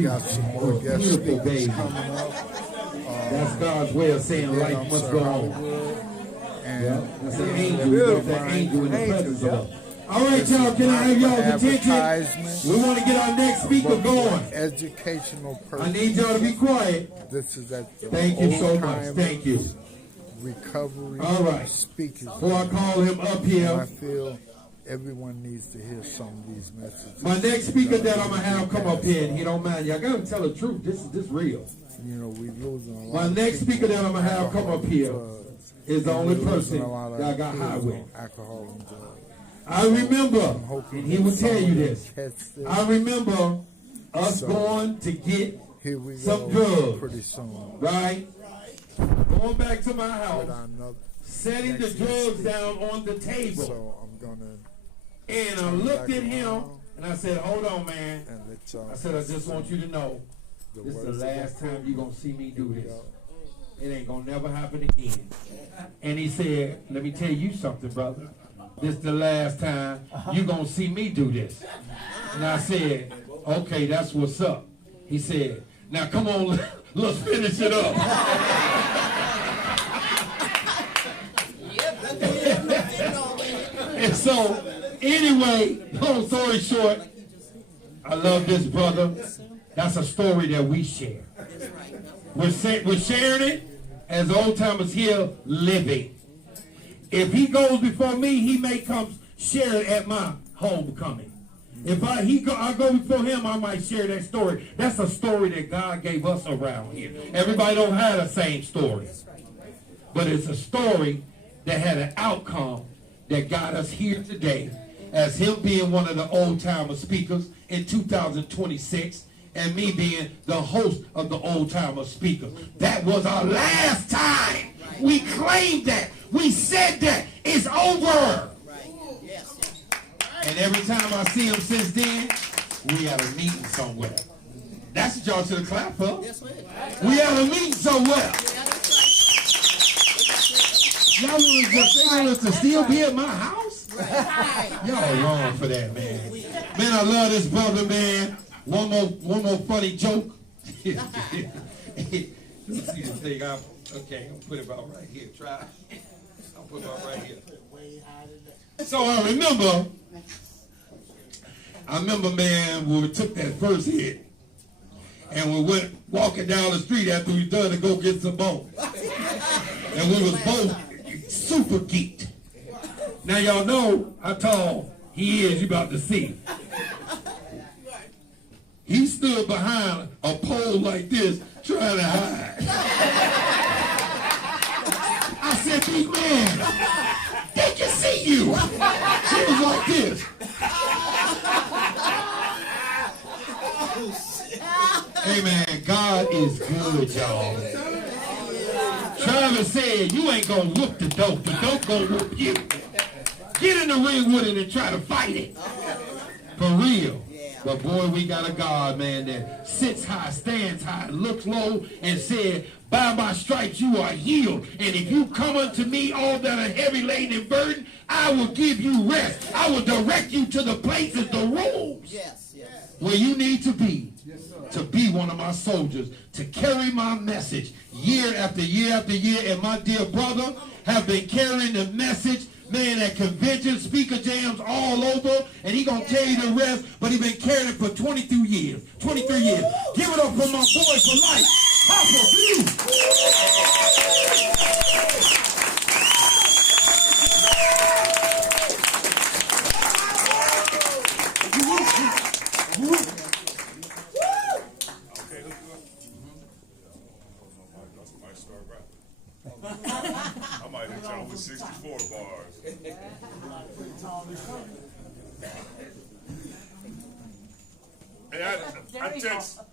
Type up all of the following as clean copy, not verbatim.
Got some more guest speakers coming up. That's God's way of saying life must go on. And that's an angel. That's an angel in the presence of us. All right, y'all, can I have y'all's attention? We want to get our next speaker going. Educational purpose. I need y'all to be quiet. This is at the Thank you so much. Thank you. Recovery all right. Speakers. Before I call him up here, I feel everyone needs to hear some of these messages. My next speaker that I'm gonna have come up here, and he don't mind. Y'all gotta tell the truth. This real. You know, we losing a lot. My next speaker that I'm gonna have come up here is the only person that I got high with. Alcohol and drugs. I remember, and he will tell you this. I remember us going to get some drugs. Pretty soon, right? Going back to my house, setting the drugs down on the table. So I'm gonna. And I looked at him and I said, "Hold on, man." I said, "I just want you to know, this is the last time you're gonna see me do this. It ain't gonna never happen again." And he said, "Let me tell you something, brother. This is the last time you're gonna see me do this." And I said, "Okay, that's what's up." He said, "Now come on, let's finish it up." And so, anyway, long story short, I love this brother. That's a story that we share. We're sharing it as old timers here living. If he goes before me, he may come share it at my homecoming. If I go before him, I might share that story. That's a story that God gave us around here. Everybody don't have the same story. But it's a story that had an outcome that got us here today as him being one of the old-timer speakers in 2026 and me being the host of the old-timer speakers. That was our last time. We claimed that. We said that. It's over. And every time I see him since then, we had a meeting somewhere. That's what y'all should have clapped for. We had a meeting somewhere. Y'all want us to still be at my house? Y'all wrong for that, man. Man, I love this brother, man. One more funny joke. See this thing out. Okay, I'm gonna put it about right here. Try. I'll put it about right here. So I remember, man, when we took that first hit, and we went walking down the street after we done to go get some more, and we was both super geeked. Now y'all know how tall he is. You about to see. He stood behind a pole like this, trying to hide. I said, "Big man, they can see you." He was like this. Hey man, God is good, y'all. Travis said, "You ain't gonna whoop the dope. The dope gonna whoop you. Get in the ring with it and try to fight it." For real. But boy, we got a God, man, that sits high, stands high, looks low, and said, "By my stripes you are healed. And if you come unto me, all that are heavy laden and burdened, I will give you rest. I will direct you to the places, the rooms where you need to be one of my soldiers, to carry my message year after year after year." And my dear brother have been carrying the message, man, at conventions, speaker jams all over, and he gonna tell you the rest, but he been carrying it for 23 years. 23 years. Give it up for my boy for life, Papa Blue. I might hit y'all with 64 bars. Hey,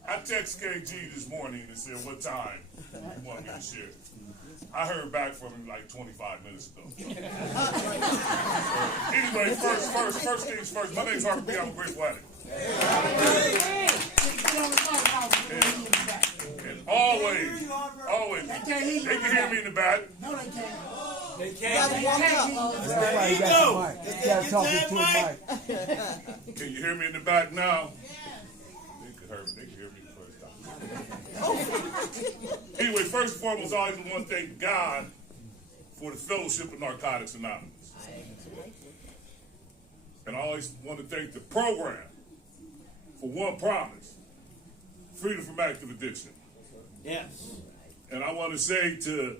I text KG this morning and said, "What time you want me to share?" I heard back from him like 25 minutes ago. Anyway, first things first. My name's Harvey B. I'm a grateful addict. And always, they can hear me in the back. No, they can't. They can't. There you go. Can you hear me in the back now? They can hear me first and foremost, I always want to thank God for the Fellowship of Narcotics Anonymous. And I always want to thank the program for one promise: freedom from active addiction. Yes. And I want to say to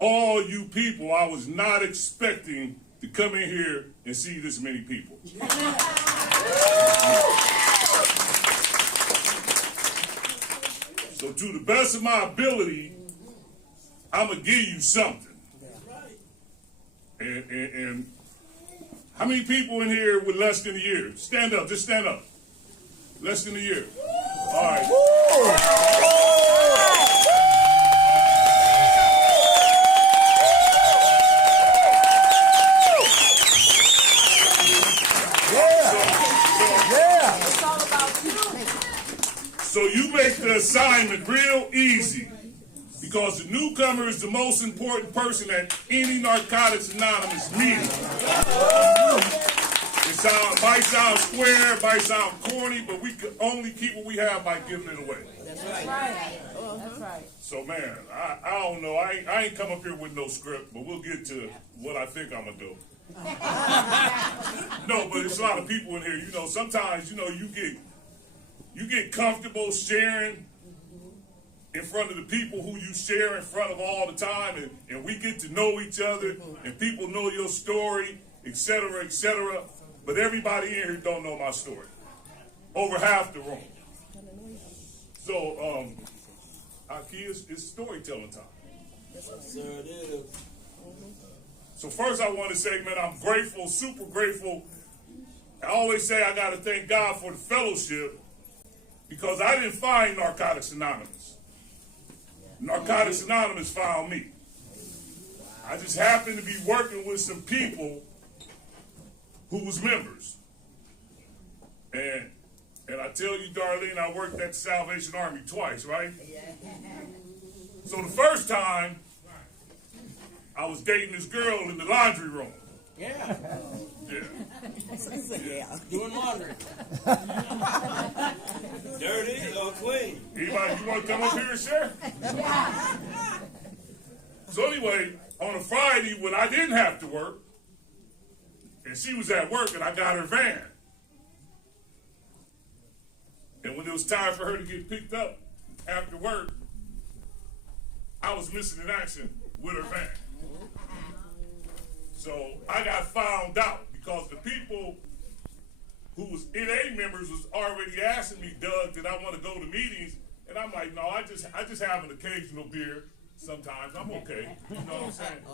all you people, I was not expecting to come in here and see this many people. So to the best of my ability, I'm going to give you something. And how many people in here with less than a year? Stand up, just stand up. Less than a year. All right. So you make the assignment real easy, because the newcomer is the most important person at any Narcotics Anonymous meeting. It might sound square, might sound corny, but we can only keep what we have by giving it away. That's right. That's right. So man, I don't know. I ain't come up here with no script, but we'll get to what I think I'm gonna do. No, but there's a lot of people in here. You know, sometimes you get comfortable sharing in front of the people who you share in front of all the time, and we get to know each other, and people know your story, etc., etc. But everybody in here don't know my story. Over half the room. So, Aki, it's storytelling time. Yes, sir, it is. So first I want to say, man, I'm grateful, super grateful. I always say I got to thank God for the fellowship, because I didn't find Narcotics Anonymous. Narcotics Anonymous found me. I just happened to be working with some people who was members. And I tell you, Darlene, I worked at the Salvation Army twice, right? So the first time, I was dating this girl in the laundry room. Yeah. Yeah. Yeah. Doing laundry. Dirty or clean? Anybody, you want to come up here and share? So anyway, on a Friday when I didn't have to work, and she was at work, and I got her van. And when it was time for her to get picked up after work, I was missing in action with her van. So I got found out because the people who was NA members was already asking me, Doug, did I want to go to meetings? And I'm like, no, I just have an occasional beer sometimes. I'm okay. You know what I'm saying?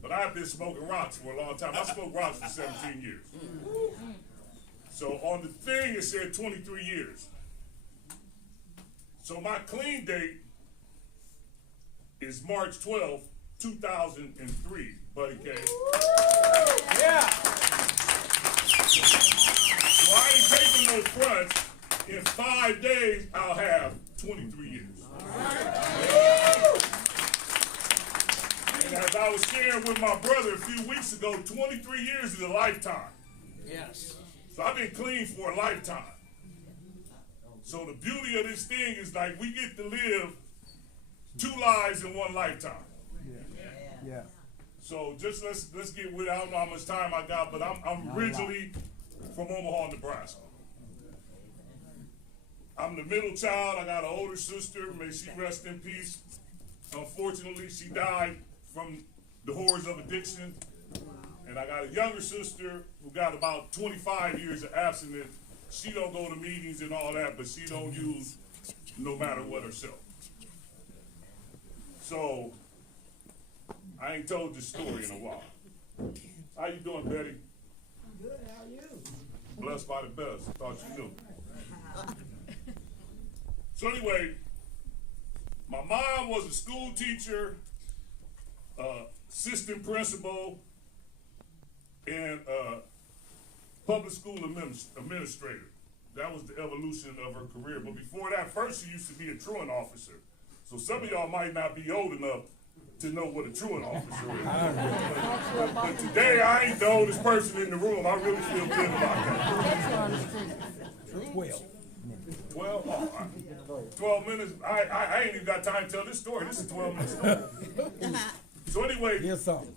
But I've been smoking rocks for a long time. I smoked rocks for 17 years. So on the thing it said 23 years. So my clean date is March 12th, 2003, Buddy K. Yeah. So I ain't taking no fronts. In 5 days, I'll have 23 years. And as I was sharing with my brother a few weeks ago, 23 years is a lifetime. Yes. So I've been clean for a lifetime. So the beauty of this thing is like we get to live 2 lives in 1 lifetime. Yeah. So just let's get with it. I don't know how much time I got, but I'm originally from Omaha, Nebraska. I'm the middle child. I got an older sister. May she rest in peace. Unfortunately, she died from the horrors of addiction. And I got a younger sister who got about 25 years of abstinence. She don't go to meetings and all that, but she don't use no matter what herself. So I ain't told this story in a while. How you doing, Betty? Good, how are you? Blessed by the best. I thought you knew. So anyway, my mom was a school teacher, assistant principal, and public school administrator. That was the evolution of her career. But before that, first she used to be a truant officer. So some of y'all might not be old enough to know what a truant officer is. But today, I ain't the oldest person in the room. I really feel good about that. Well. Well, 12 minutes. I ain't even got time to tell this story. This is a 12-minute story. So anyway, Here's something.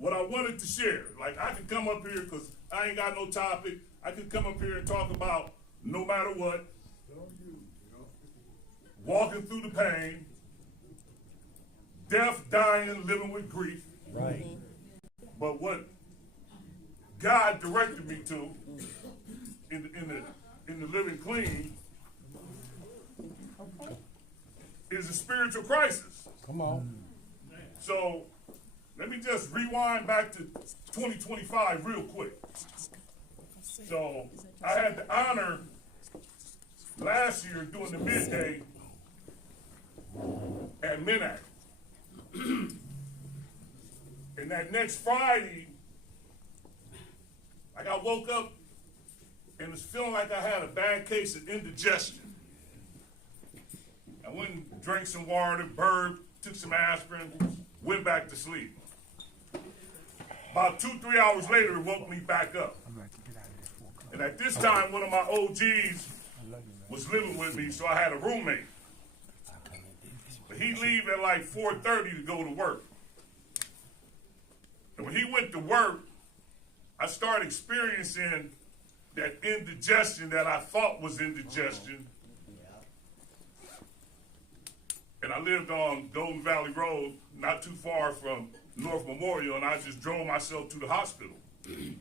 what I wanted to share, like I could come up here because I ain't got no topic. I could come up here and talk about no matter what, walking through the pain, death, dying, living with grief. Right. But what God directed me to in the living clean is a spiritual crisis. Come on. So let me just rewind back to 2025 real quick. So I had the honor last year doing the midday at Minac. And that next Friday, like I woke up and was feeling like I had a bad case of indigestion. I went and drank some water, burped, took some aspirin, went back to sleep. About 2-3 hours later, it woke me back up. And at this time, one of my OGs was living with me, so I had a roommate. But he'd leave at like 4:30 to go to work. And when he went to work, I started experiencing that indigestion that I thought was indigestion. And I lived on Golden Valley Road, not too far from North Memorial, and I just drove myself to the hospital. And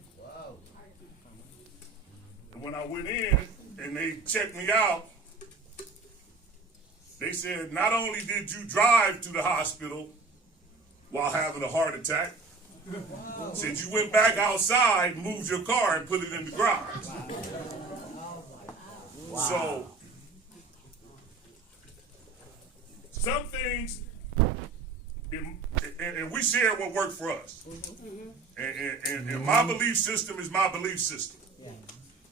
when I went in and they checked me out, they said, not only did you drive to the hospital while having a heart attack, said you went back outside, moved your car, and put it in the garage. So, some things, and we share what worked for us. And my belief system is my belief system.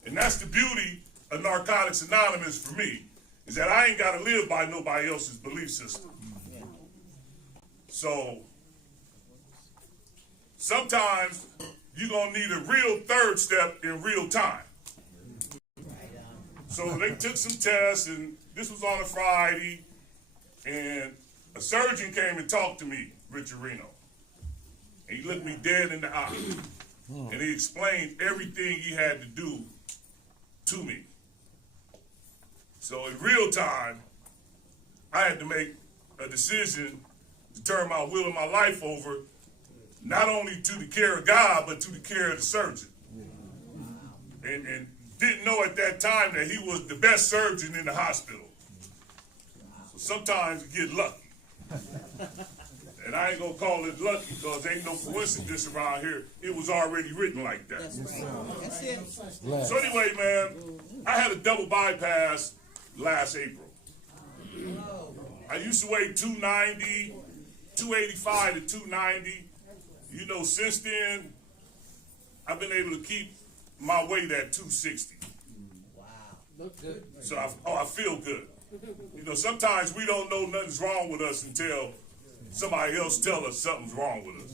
And that's the beauty of Narcotics Anonymous for me, is that I ain't got to live by nobody else's belief system. So, sometimes you're going to need a real third step in real time. So they took some tests, and this was on a Friday, and a surgeon came and talked to me, Richard Reno. And he looked me dead in the eye. And he explained everything he had to do to me. So in real time, I had to make a decision to turn my will and my life over, not only to the care of God, but to the care of the surgeon. And didn't know at that time that he was the best surgeon in the hospital. So sometimes you get lucky. And I ain't gonna call it lucky because ain't no coincidence around here. It was already written like that. That's it. So anyway, man, I had a double bypass last April. I used to weigh 290, 285 to 290. You know, since then, I've been able to keep my weight at 260. Wow. So I feel good. You know, sometimes we don't know nothing's wrong with us until somebody else tell us something's wrong with us.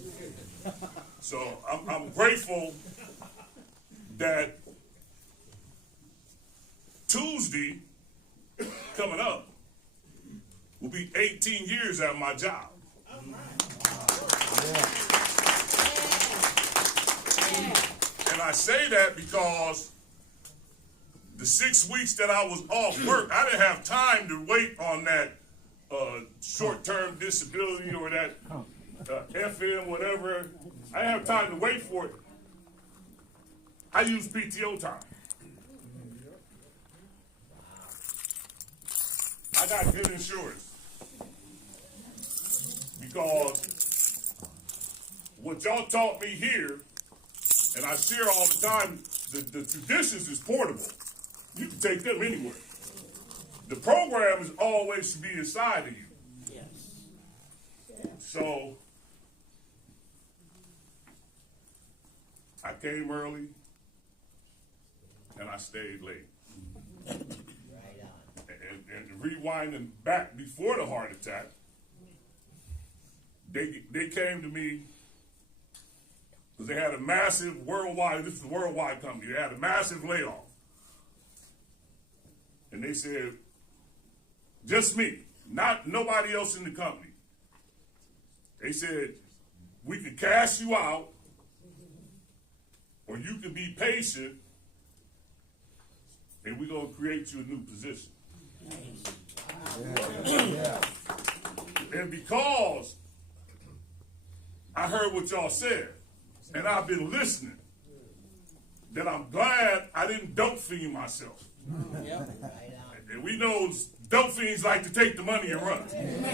So I'm grateful that Tuesday coming up will be 18 years at my job. And I say that because the 6 weeks that I was off work, I didn't have time to wait on that short-term disability or that FM, whatever. I didn't have time to wait for it. I use PTO time. I got good insurance because what y'all taught me here, and I share all the time, the traditions is portable. You can take them anywhere. The program is always to be inside of you. Yes. So I came early and I stayed late. And rewinding back before the heart attack, they came to me because they had a massive worldwide, this is a worldwide company, they had a massive layoff. And they said, just me, not nobody else in the company. They said, we could cash you out, or you can be patient, and we're going to create you a new position. Yeah. And because I heard what y'all said, and I've been listening, then I'm glad I didn't dope fiend myself. And we know dope fiends like to take the money and run. And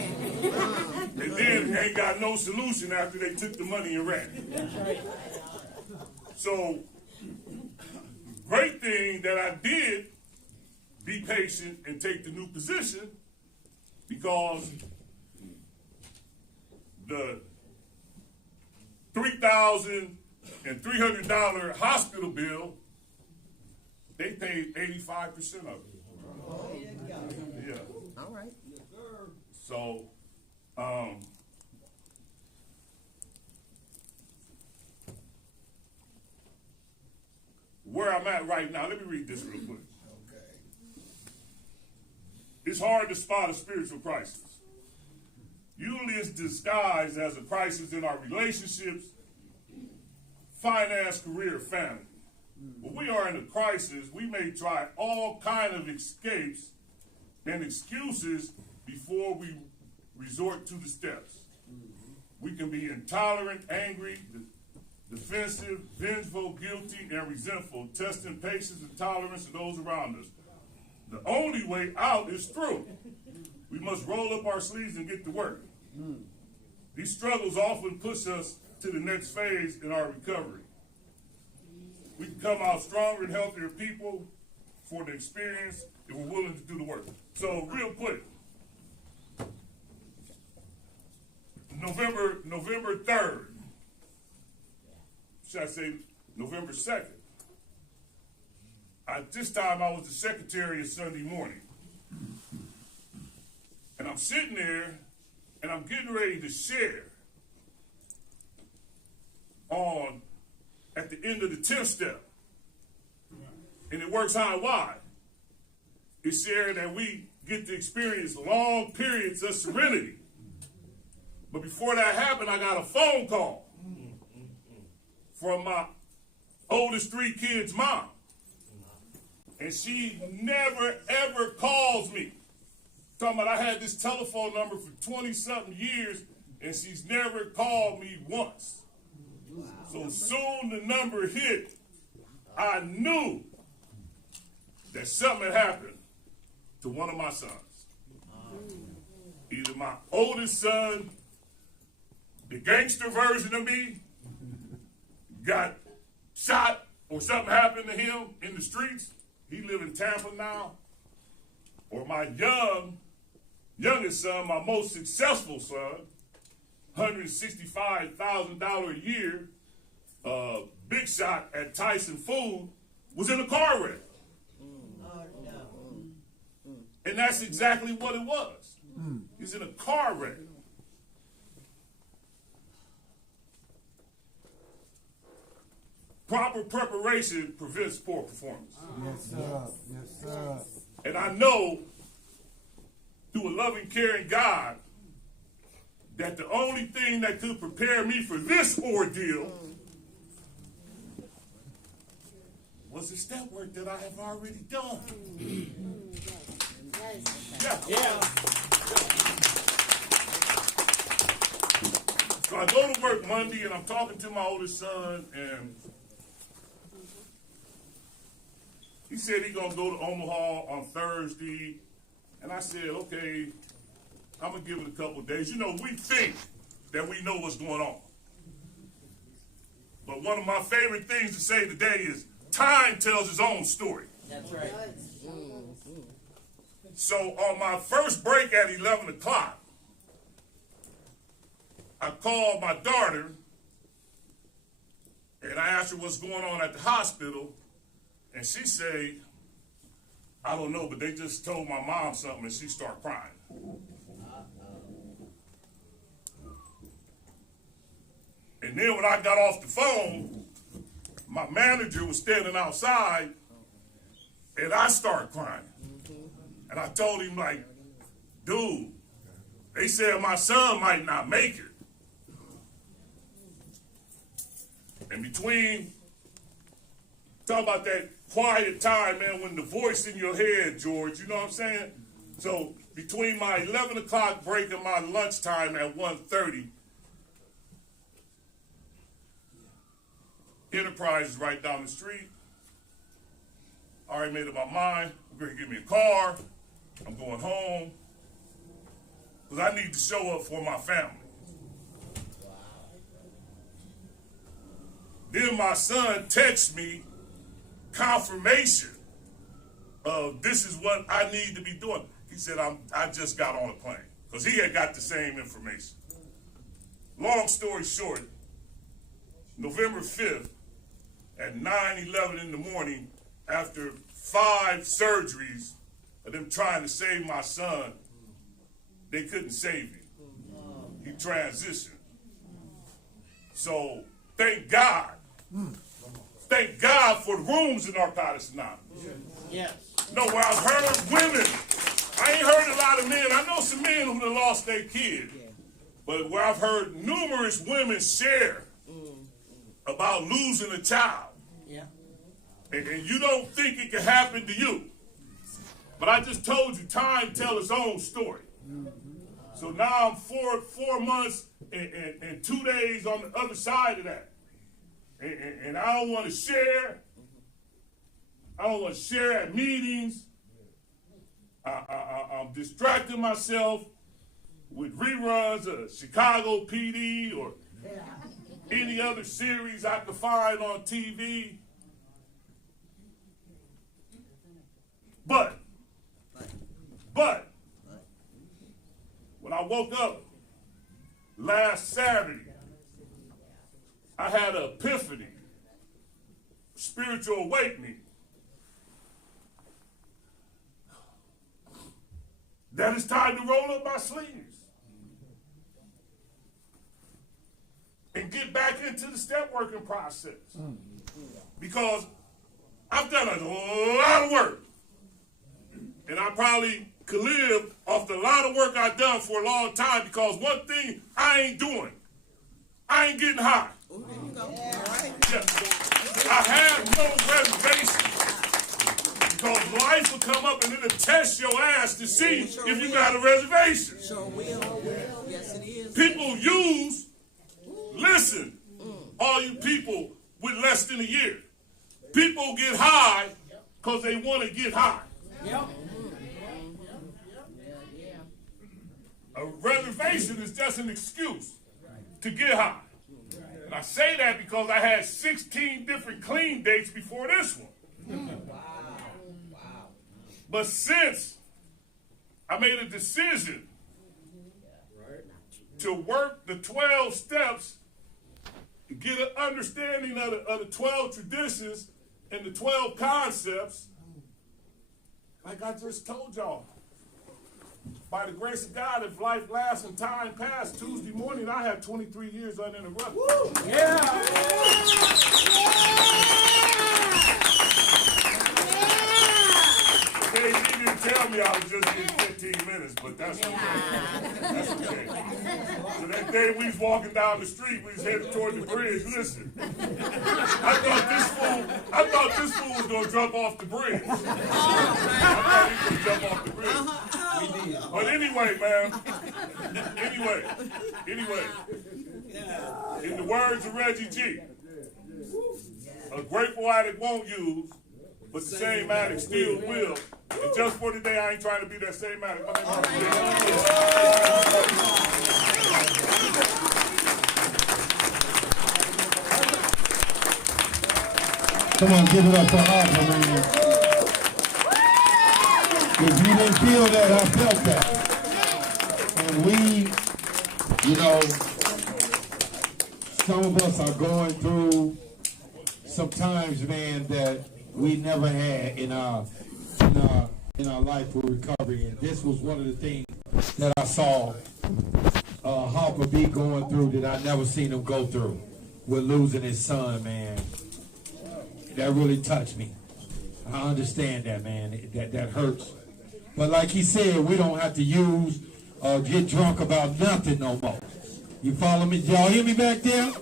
then ain't got no solution after they took the money and ran. So, great thing that I did be patient and take the new position, because the $3,300 hospital bill, they paid 85% of it. Yeah. All right. So, where I'm at right now, let me read this real quick. It's hard to spot a spiritual crisis. Usually it's disguised as a crisis in our relationships, finance, career, family. When we are in a crisis, we may try all kind of escapes and excuses before we resort to the steps. We can be intolerant, angry, defensive, vengeful, guilty, and resentful, testing patience and tolerance of those around us. The only way out is through. We must roll up our sleeves and get to work. These struggles often push us to the next phase in our recovery. We can come out stronger and healthier people for the experience if we're willing to do the work. So real quick, November 3rd, should I say November 2nd, at this time I was the secretary of Sunday morning. And I'm sitting there and I'm getting ready to share on at the end of the 10th step. And it works how and why. It's sharing that we get to experience long periods of serenity. But before that happened, I got a phone call from my oldest 3 kids' mom. And she never, ever calls me. Talking about I had this telephone number for 20-something years, and she's never called me once. So soon the number hit, I knew that something had happened to one of my sons. Either my oldest son, the gangster version of me, got shot or something happened to him in the streets. He live in Tampa now. Or my youngest son, my most successful son, $165,000 a year, big shot at Tyson Food, was in a car wreck. And that's exactly what it was. He's in a car wreck. Proper preparation prevents poor performance. Yes, sir. Yes, sir. And I know through a loving, caring God that the only thing that could prepare me for this ordeal was the step work that I have already done. Yeah. So I go to work Monday and I'm talking to my oldest son, and he said he's going to go to Omaha on Thursday. And I said, okay, I'm going to give it a couple of days. You know, we think that we know what's going on. But one of my favorite things to say today is time tells its own story. That's right. So on my first break at 11 o'clock, I called my daughter and I asked her what's going on at the hospital. And she said, I don't know, but they just told my mom something, and she started crying. And then when I got off the phone, my manager was standing outside, and I started crying. And I told him, like, dude, they said my son might not make it. And between, talk about that quiet time, man, when the voice in your head, George, you know what I'm saying? So between my 11 o'clock break and my lunchtime at 1:30, Enterprise is right down the street. I already made up my mind. I'm going to give me a car. I'm going home. Because I need to show up for my family. Then my son texts me confirmation of this is what I need to be doing. He said, I just got on a plane. Because he had got the same information. Long story short, November 5th at 9:11 in the morning, after 5 surgeries of them trying to save my son, they couldn't save him. He transitioned. So thank God. Thank God for the rooms in Narcotics Anonymous. Yes. No, where I've heard women, I ain't heard a lot of men. I know some men who have lost their kid. But where I've heard numerous women share about losing a child. Yeah. And you don't think it can happen to you. But I just told you, time tells its own story. So now I'm four months and 2 days on the other side of that. And I don't want to share. I don't want to share at meetings. I'm distracting myself with reruns of Chicago PD or any other series I could find on TV. But when I woke up last Saturday, I had an epiphany, spiritual awakening, that it's time to roll up my sleeves and get back into the step working process. Because I've done a lot of work, and I probably could live off the lot of work I've done for a long time, because one thing I ain't doing, I ain't getting high. Oh, there you go. Yeah. I have no reservations, because life will come up and it'll test your ass to see if you got a reservation. Sure will. Yes, it is. People listen, all you people with less than a year. People get high because they want to get high. Yep. A reservation is just an excuse to get high. And I say that because I had 16 different clean dates before this one. But since I made a decision to work the 12 steps, to get an understanding of the 12 traditions and the 12 concepts, like I just told y'all, by the grace of God, if life lasts and time passes, Tuesday morning I have 23 years uninterrupted. Woo! Yeah. They didn't tell me I was just getting 15 minutes, but that's okay. That's okay. So that day we was walking down the street, we was headed toward the bridge. Listen, I thought this fool was gonna jump off the bridge. I thought he was gonna jump off the bridge. But anyway, man. Anyway. In the words of Reggie G, a grateful addict won't use, but the same addict still will. And just for today, I ain't trying to be that same addict. Come on, give it up for Arthur, man. If you didn't feel that, I felt that. And we, some of us are going through some times, man, that we never had in our life for recovery. And this was one of the things that I saw Harper B going through that I never seen him go through with losing his son, man. That really touched me. I understand that, man. That hurts. But like he said, we don't have to use get drunk about nothing no more. You follow me? Y'all hear me back there?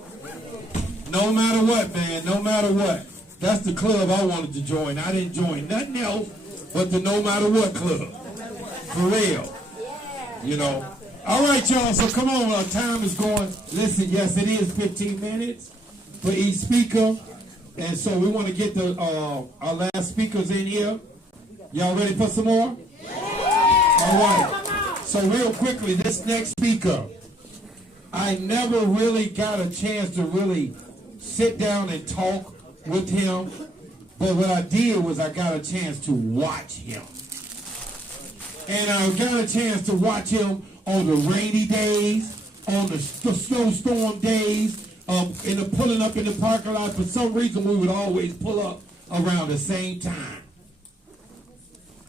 No matter what, man, no matter what. That's the club I wanted to join. I didn't join nothing else but the no matter what club. For real. You know. All right, y'all, so come on. Our time is going. Listen, yes, it is 15 minutes for each speaker. And so we want to get our last speakers in here. Y'all ready for some more? All right. So real quickly, this next speaker, I never really got a chance to really sit down and talk with him, but what I did was I got a chance to watch him. And I got a chance to watch him on the rainy days, on the snowstorm days, pulling up in the parking lot. For some reason, we would always pull up around the same time.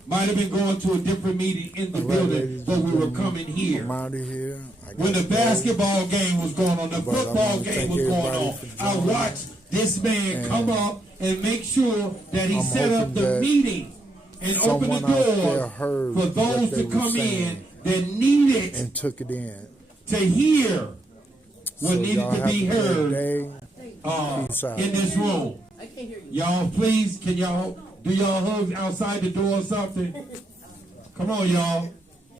Might have been going to a different meeting in the building, but we were coming here. I'm out of here. When the basketball game was going on, the football game was going on, I watched this man come up and make sure that he set up the meeting and open the door for those to come in that needed and took it in to hear what needed to be heard in this room. Y'all, please, can y'all do y'all hugs outside the door or something? Come on, y'all.